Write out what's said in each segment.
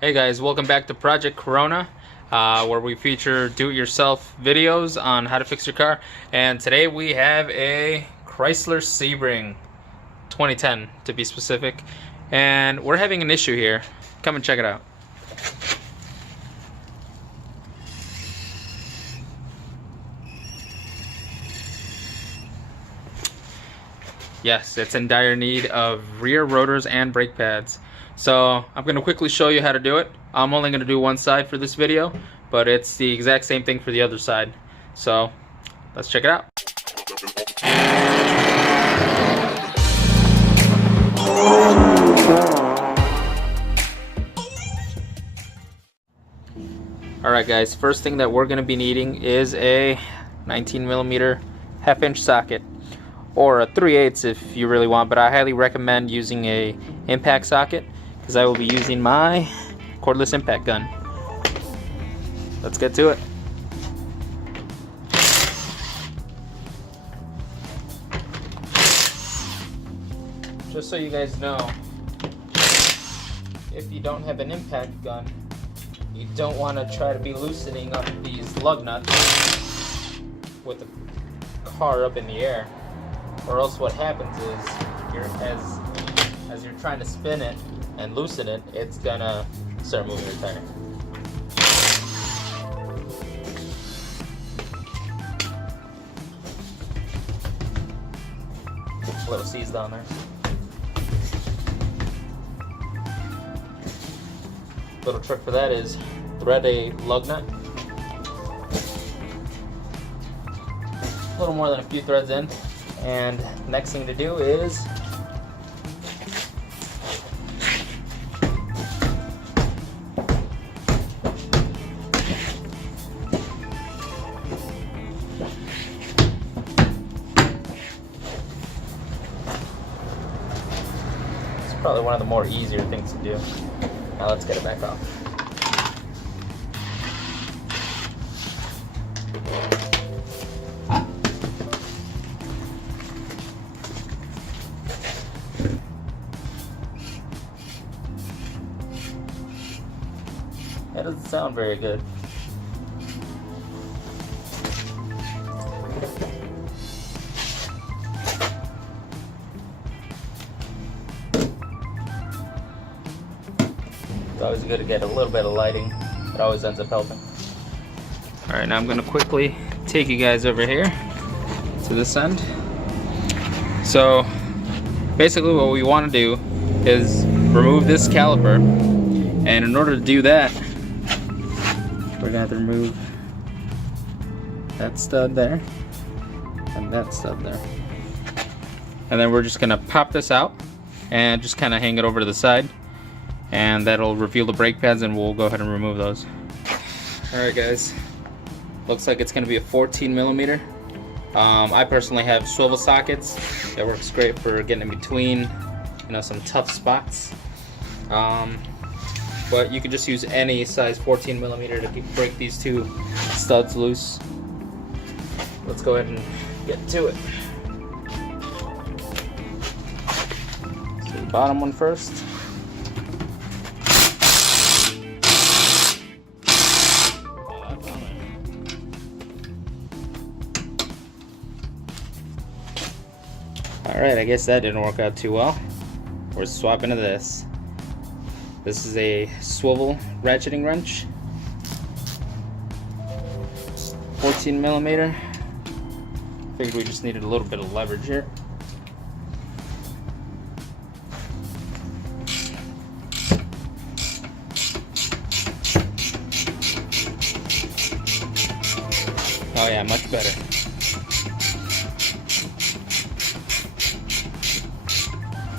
Hey guys, welcome back to Project Corona, where we feature do-it-yourself videos on how to fix your car. And today we have a Chrysler Sebring 2010 to be specific, and we're having an issue here. Come and check it out. Yes, it's in dire need of rear rotors and brake pads. So I'm going to quickly show you how to do it. I'm only going to do one side for this video, but it's the exact same thing for the other side. So let's check it out. Alright guys, first thing that we're going to be needing is a 19mm half-inch socket, or a 3/8 if you really want, but I highly recommend using a impact socket because I will be using my cordless impact gun. Let's get to it. Just so you guys know, if you don't have an impact gun, you don't want to try to be loosening up these lug nuts with the car up in the air, or else what happens is as you're trying to spin it and loosen it, it's gonna start moving your tire. Little C's down there. Little trick for that is thread a lug nut. A little more than a few threads in, and next thing to do is probably one of the more easier things to do. Now let's get it back off. That doesn't sound very good. It's always good to get a little bit of lighting. It always ends up helping. Alright, now I'm going to quickly take you guys over here to this end. So basically what we want to do is remove this caliper, and in order to do that, we're going to have to remove that stud there and that stud there. And then we're just going to pop this out and just kind of hang it over to the side, and that'll reveal the brake pads, and we'll go ahead and remove those. Alright guys, looks like it's going to be a 14mm. I personally have swivel sockets. That works great for getting in between, some tough spots. But you can just use any size 14mm to break these two studs loose. Let's go ahead and get to it. So the bottom one first. Alright, I guess that didn't work out too well. We're swapping to this. This is a swivel ratcheting wrench. 14mm. Figured we just needed a little bit of leverage here. Oh yeah, much better.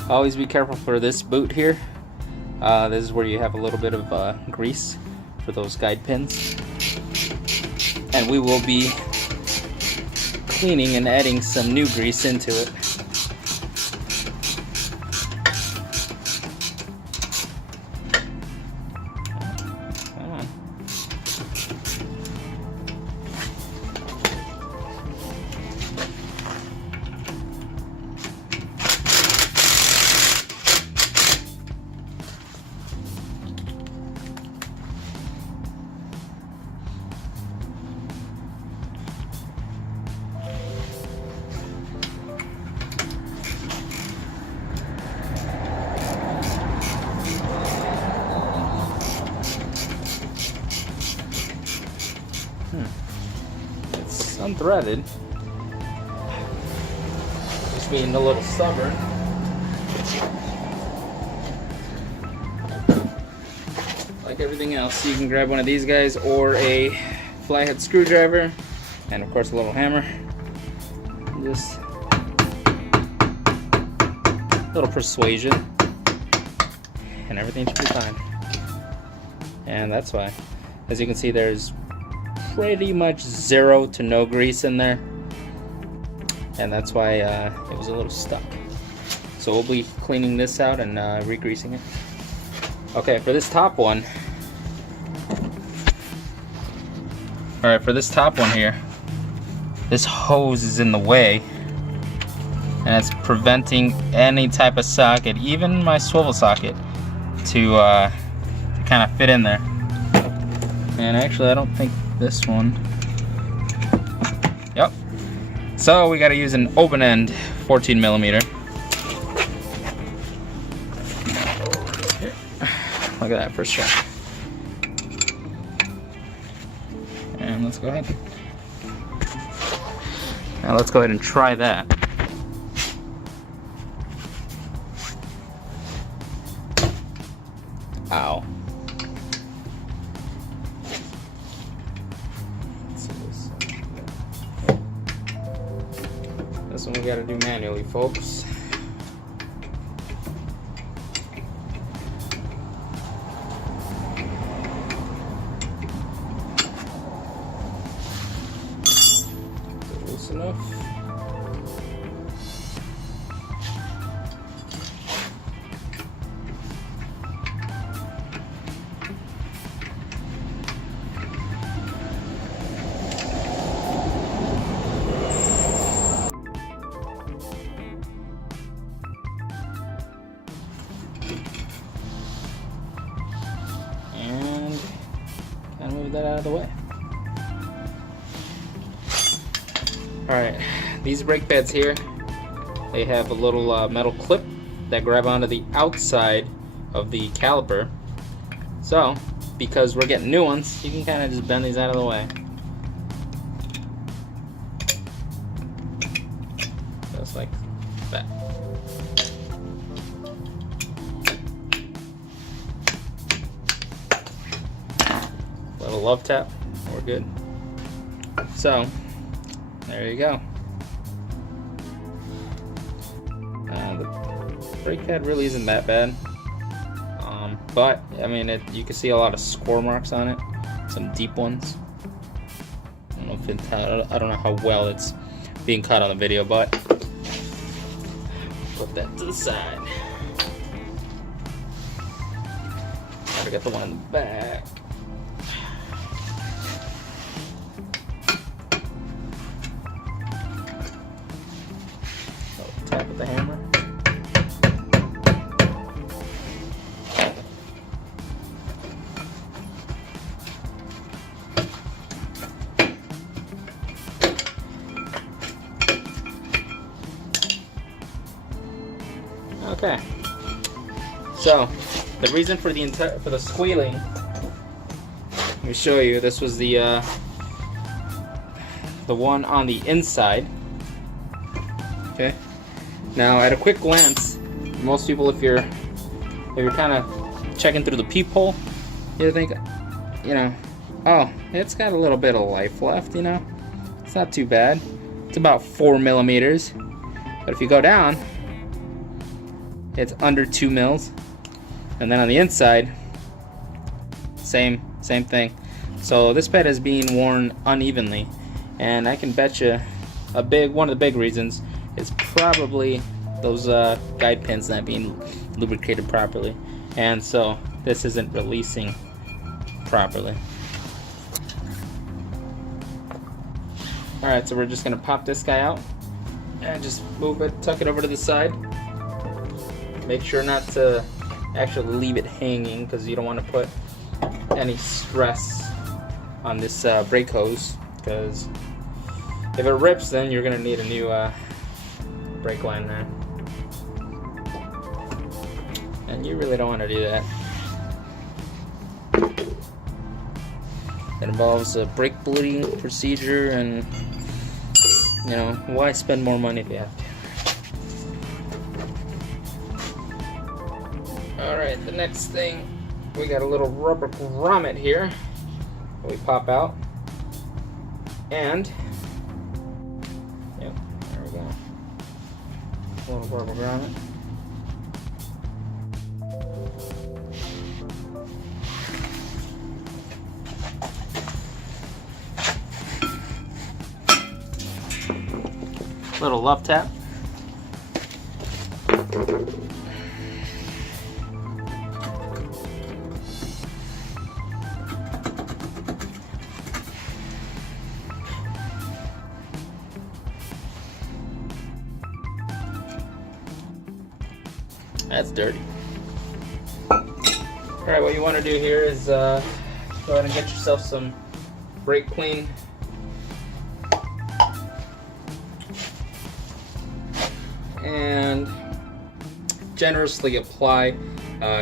Always be careful for this boot here. This is where you have a little bit of grease for those guide pins. And we will be cleaning and adding some new grease into it. Come on. unthreaded. Just being a little stubborn. Like everything else, you can grab one of these guys or a flathead screwdriver, and of course a little hammer. Just a little persuasion, and everything should be fine. And that's why, as you can see, there's pretty much 0 to no grease in there, and that's why it was a little stuck. So we'll be cleaning this out and re-greasing it. Okay, for this top one, alright, for this top one here, this hose is in the way, and it's preventing any type of socket, even my swivel socket, to kind of fit in there. And actually, I don't think this one. Yep. So we got to use an open end 14 millimeter. Look at that first try. And let's go ahead. Now let's go ahead and try that. Ow. Let's see this. This one we gotta do manually, folks. Loose enough. And kind of move that out of the way. Alright, these brake pads here, they have a little metal clip that grab onto the outside of the caliper. So, because we're getting new ones, you can kind of just bend these out of the way. Just like that. Little love tap, we're good. So, there you go. The brake pad really isn't that bad, but I mean, you can see a lot of score marks on it, some deep ones. I don't know how well it's being cut on the video, but put that to the side. Gotta get the one in the back. Tap with the hammer. Okay. So the reason for the squealing, let me show you. This was the one on the inside. Okay. Now, at a quick glance, most people, if you're kind of checking through the peephole, you think, you know, oh, it's got a little bit of life left, you know. It's not too bad. It's about 4 millimeters. But if you go down, it's under 2 mils. And then on the inside, same thing. So this pad is being worn unevenly, and I can bet you one of the big reasons is probably those guide pins not being lubricated properly, and so this isn't releasing properly. Alright, so we're just gonna pop this guy out and just move it, tuck it over to the side. Make sure not to actually leave it hanging, because you don't want to put any stress on this brake hose, because if it rips, then you're gonna need a new brake line there, and you really don't want to do that. It involves a brake bleeding procedure, and You know, why spend more money if you have to? Alright, the next thing, we got a little rubber grommet here. We pop out. And, yep, there we go. A little rubber grommet. Little love tap. That's dirty. Alright, what you want to do here is go ahead and get yourself some brake clean. And generously apply.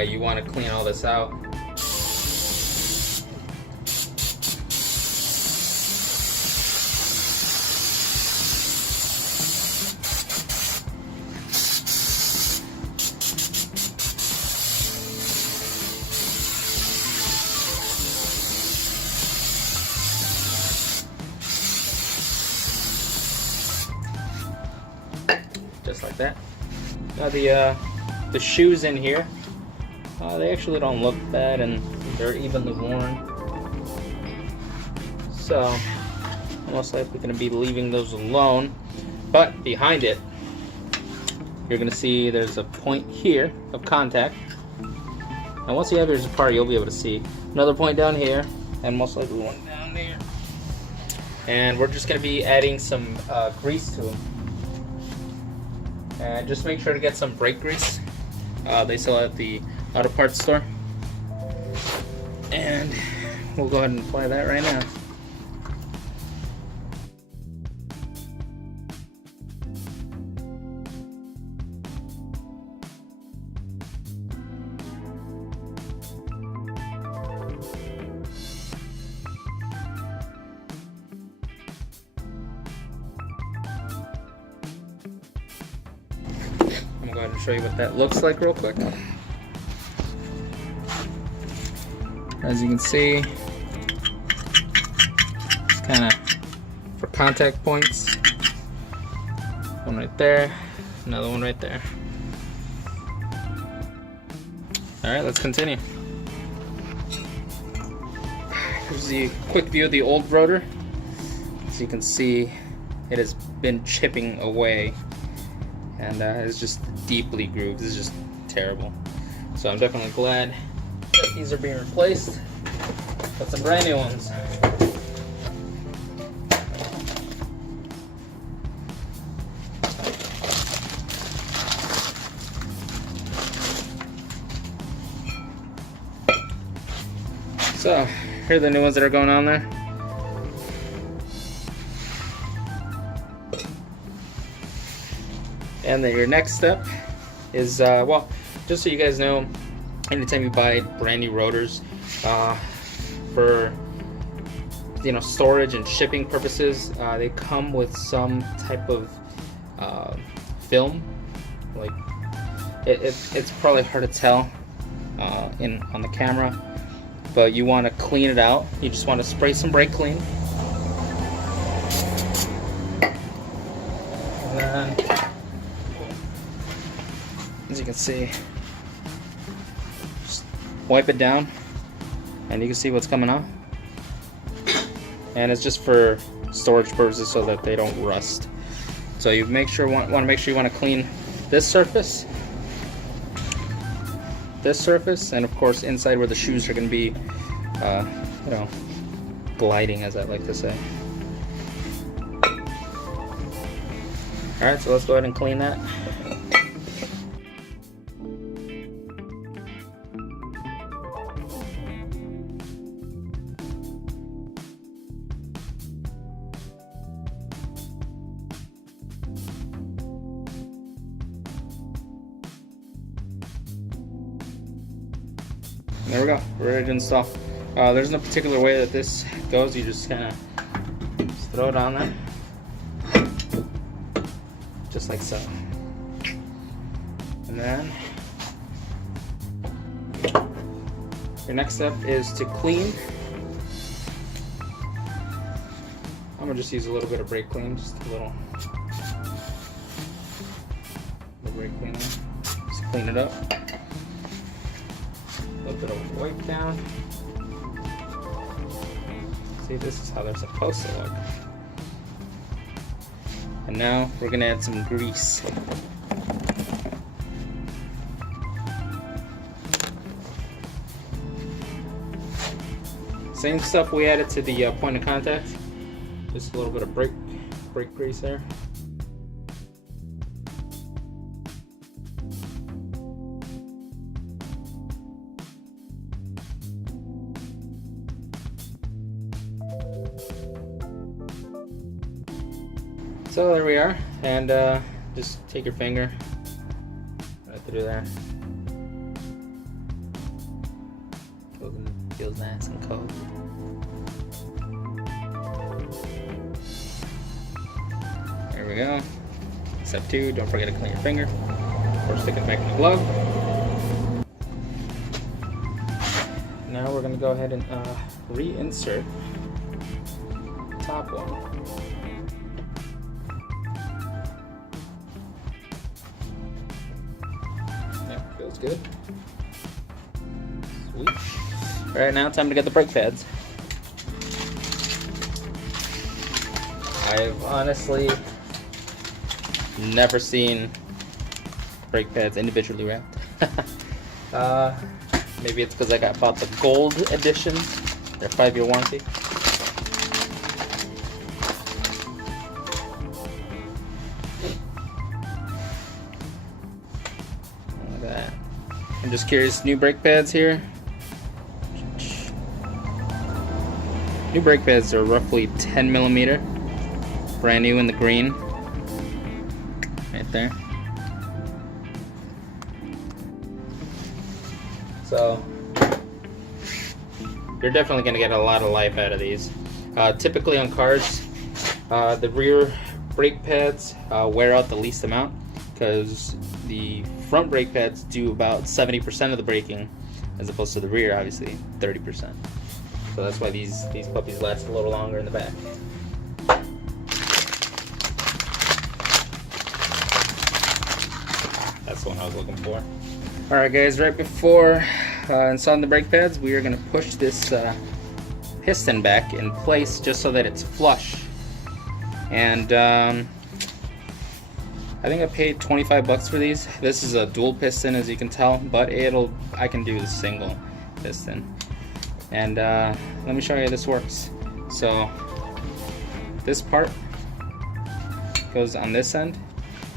You want to clean all this out. Just like that. Now the shoes in here, they actually don't look bad and they're evenly worn. So I'm most likely going to be leaving those alone. But behind it, you're going to see there's a point here of contact. And once you have yours apart, you'll be able to see another point down here and most likely one down there. And we're just going to be adding some grease to them. And just make sure to get some brake grease. They sell it at the auto parts store. And we'll go ahead and apply that right now. I'm going to show you what that looks like real quick. As you can see, it's kind of for contact points. One right there, another one right there. Alright, let's continue. Here's the quick view of the old rotor. As you can see, it has been chipping away. And it's just deeply grooved. This is just terrible. So I'm definitely glad that these are being replaced with some brand new ones. So here are the new ones that are going on there. And then your next step is, well, just so you guys know, anytime you buy brand new rotors, for storage and shipping purposes, they come with some type of film. Like it's probably hard to tell on the camera, but you want to clean it out. You just want to spray some brake clean. And then, as you can see, just wipe it down and you can see what's coming off. And it's just for storage purposes so that they don't rust. So you want to make sure you want to clean this surface, and of course inside where the shoes are going to be gliding, as I like to say. Alright, so let's go ahead and clean that. There we go, we're ready to install. There's no particular way that this goes, you just kind of throw it on there. just like so. And then your next step is to clean. I'm gonna just use a little bit of brake clean, just a little brake cleaner. Just clean it up. A little bit of wipe down. See, this is how they're supposed to look. And now we're gonna add some grease. Same stuff we added to the point of contact. Just a little bit of brake grease there. So there we are, and just take your finger right through there. Feels nice and cold. There we go. Step 2, don't forget to clean your finger or stick it back in the glove. Now we're going to go ahead and reinsert the top one. Yeah, feels good. Sweet. Alright, now time to get the brake pads. I've honestly never seen brake pads individually wrapped. Maybe it's because I bought the gold edition, their 5-year warranty. Look at that. I'm just curious, new brake pads here. New brake pads are roughly 10 millimeter, brand new in the green, right there. So you're definitely going to get a lot of life out of these. Typically on cars, the rear brake pads wear out the least amount because the front brake pads do about 70% of the braking, as opposed to the rear, obviously 30%. So that's why these puppies last a little longer in the back. That's the one I was looking for. Alright guys, right before installing the brake pads, we are going to push this piston back in place just so that it's flush. And I think I paid 25 bucks for these. This is a dual piston, as you can tell, but I can do the single piston. And let me show you how this works. So this part goes on this end,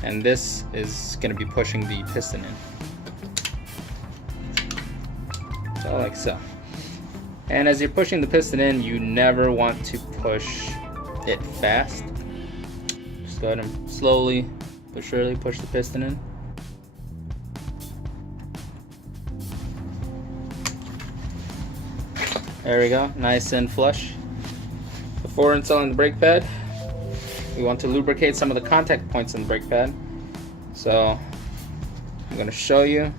and this is going to be pushing the piston in. So like so. And as you're pushing the piston in, you never want to push it fast. Just go ahead and slowly but surely push the piston in. There we go, nice and flush. Before installing the brake pad, we want to lubricate some of the contact points in the brake pad. So I'm going to show you.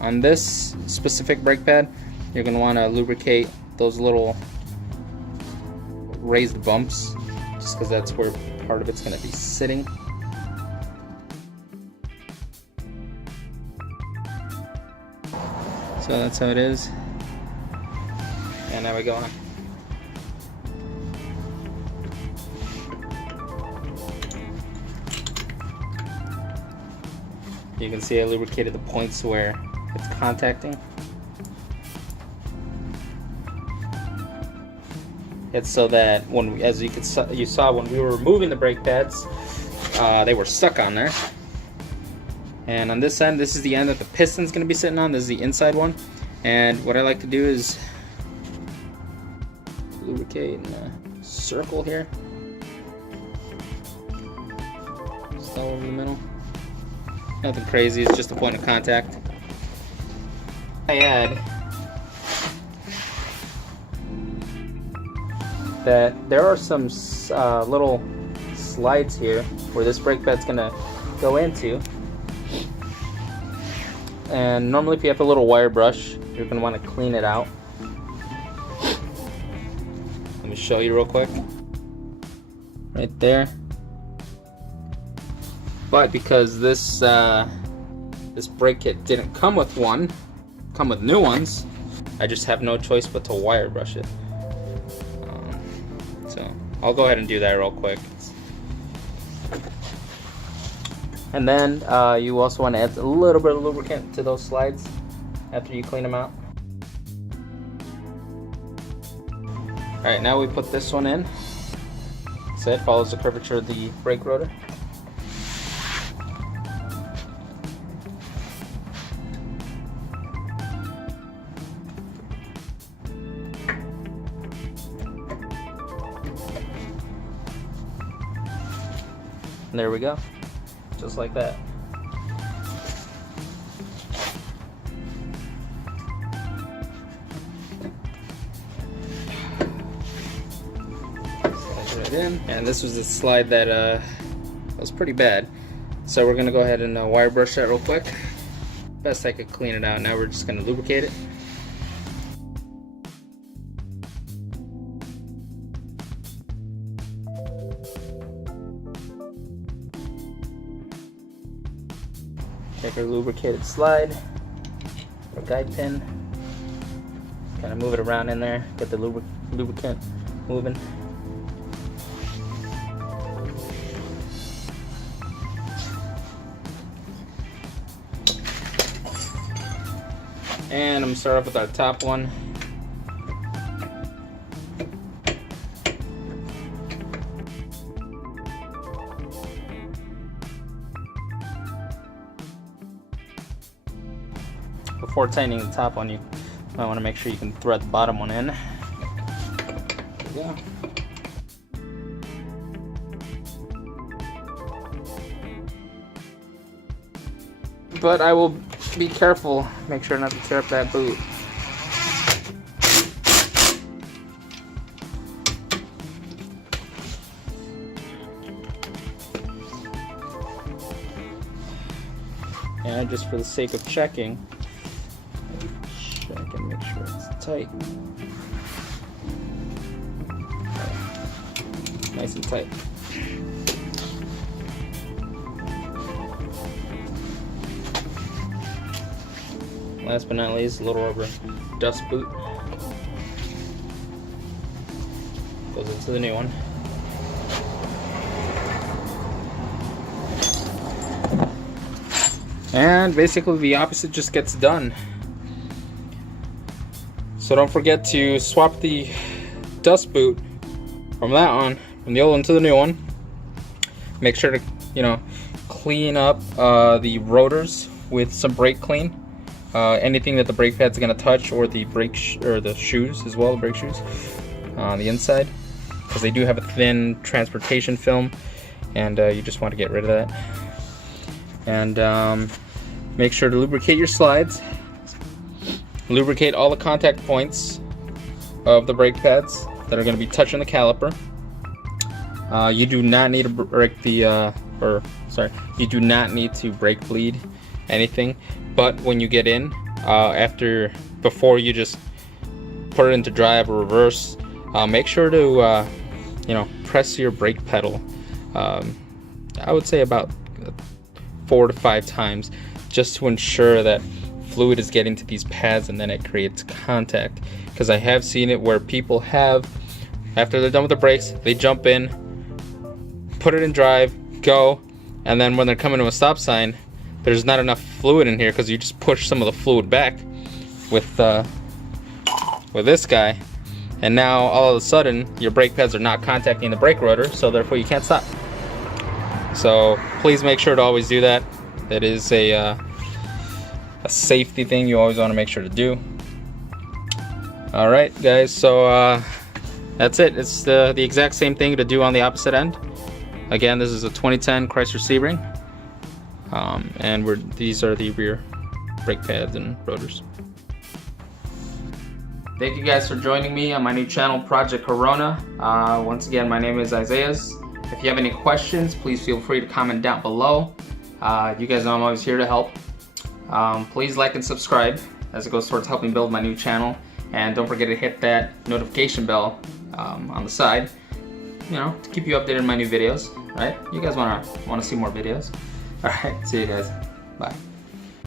On this specific brake pad, you're going to want to lubricate those little raised bumps, just because that's where part of it's going to be sitting. So that's how it is. And now we go on. You can see I lubricated the points where it's contacting. It's so that when, as you saw when we were removing the brake pads, they were stuck on there. And on this end, this is the end that the piston's going to be sitting on. This is the inside one. And what I like to do is lubricate in a circle here, just all over the middle. Nothing crazy, it's just a point of contact. I add that there are some little slides here where this brake pad's gonna go into. And normally if you have a little wire brush, you're gonna want to clean it out. Let me show you real quick. Right there. But because this this brake kit didn't come with new ones, I just have no choice but to wire brush it. So I'll go ahead and do that real quick. And then you also want to add a little bit of lubricant to those slides after you clean them out. Alright, now we put this one in. So it follows the curvature of the brake rotor. And there we go. Just like that. Slide right in. And this was the slide that was pretty bad. So we're gonna go ahead and wire brush that real quick. Best I could clean it out. Now we're just gonna lubricate it. Take our lubricated slide, our guide pin, kind of move it around in there, get the lubricant moving. And I'm going to start off with our top one. Before tightening the top one, you might want to make sure you can thread the bottom one in. There we go. But I will be careful, make sure not to tear up that boot. And just for the sake of checking, check and make sure it's tight. Nice and tight. Last but not least, a little rubber dust boot. Goes into the new one. And basically the opposite just gets done. So don't forget to swap the dust boot from that one, from the old one to the new one. Make sure to, clean up the rotors with some brake clean. Anything that the brake pad's gonna touch, or the the shoes as well, the brake shoes on the inside, because they do have a thin transportation film, and you just want to get rid of that. And make sure to lubricate your slides. Lubricate all the contact points of the brake pads that are going to be touching the caliper. You do not need to break the, you do not need to brake bleed anything. But when you get in, before you just put it into drive or reverse, make sure to, press your brake pedal. I would say about 4 to 5 times, just to ensure that fluid is getting to these pads and then it creates contact. Because I have seen it where people have, after they're done with the brakes, they jump in, put it in drive, go, and then when they're coming to a stop sign, there's not enough fluid in here because you just push some of the fluid back with this guy, and now all of a sudden your brake pads are not contacting the brake rotor, so therefore you can't stop. So please make sure to always do that. That is a safety thing you always want to make sure to do. Alright guys, so that's it. It's the exact same thing to do on the opposite end. Again, this is a 2010 Chrysler Sebring, and these are the rear brake pads and rotors. Thank you guys for joining me on my new channel, Project Corona. Once again, my name is Isaiah, If you have any questions, please feel free to comment down below. You guys know I'm always here to help. Please like and subscribe as it goes towards helping build my new channel. And don't forget to hit that notification bell on the side, you know, to keep you updated on my new videos, right? You guys wanna see more videos. All right, see you guys. Bye.